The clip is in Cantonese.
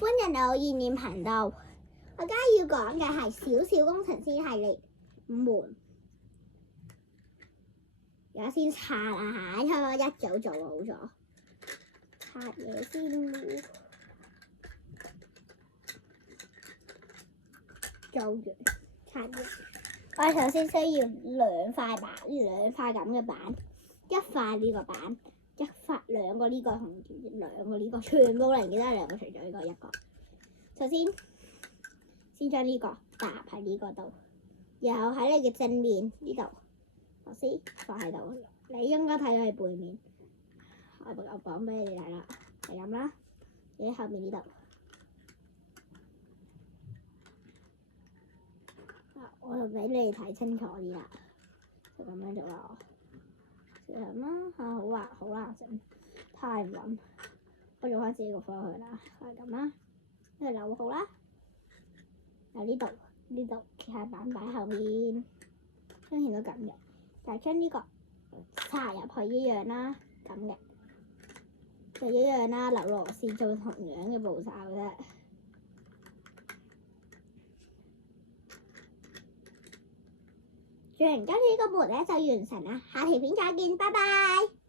歡迎嚟我意念頻道。我而家要講嘅係小小工程師系列5門。而家先拆啊嚇，因為我一早做好咗。拆嘢先，做完拆嘢。我哋首先需要兩塊咁嘅板，一塊呢個板，兩個呢個同兩個呢個，全部零件都係兩個，除咗呢個一個。首先將呢個搭喺呢個度，然後喺你嘅正面呢度，螺絲放喺度。你應該睇到係背面，我講俾你哋睇啦，係咁啦。你喺後面呢度，我就俾你哋睇清楚啲啦，就咁樣做啦。小心啦嚇，好難整，太唔穩。我做翻自己個方向啦，係咁啦。呢度扭好啦，由呢度企下板擺後面，將件都咁嘅，就係將呢個插入去一樣啦，咁嘅就一樣啦，留螺絲做同樣嘅步驟啫。做完今次呢個門咧就完成啦，下條片再見，拜拜。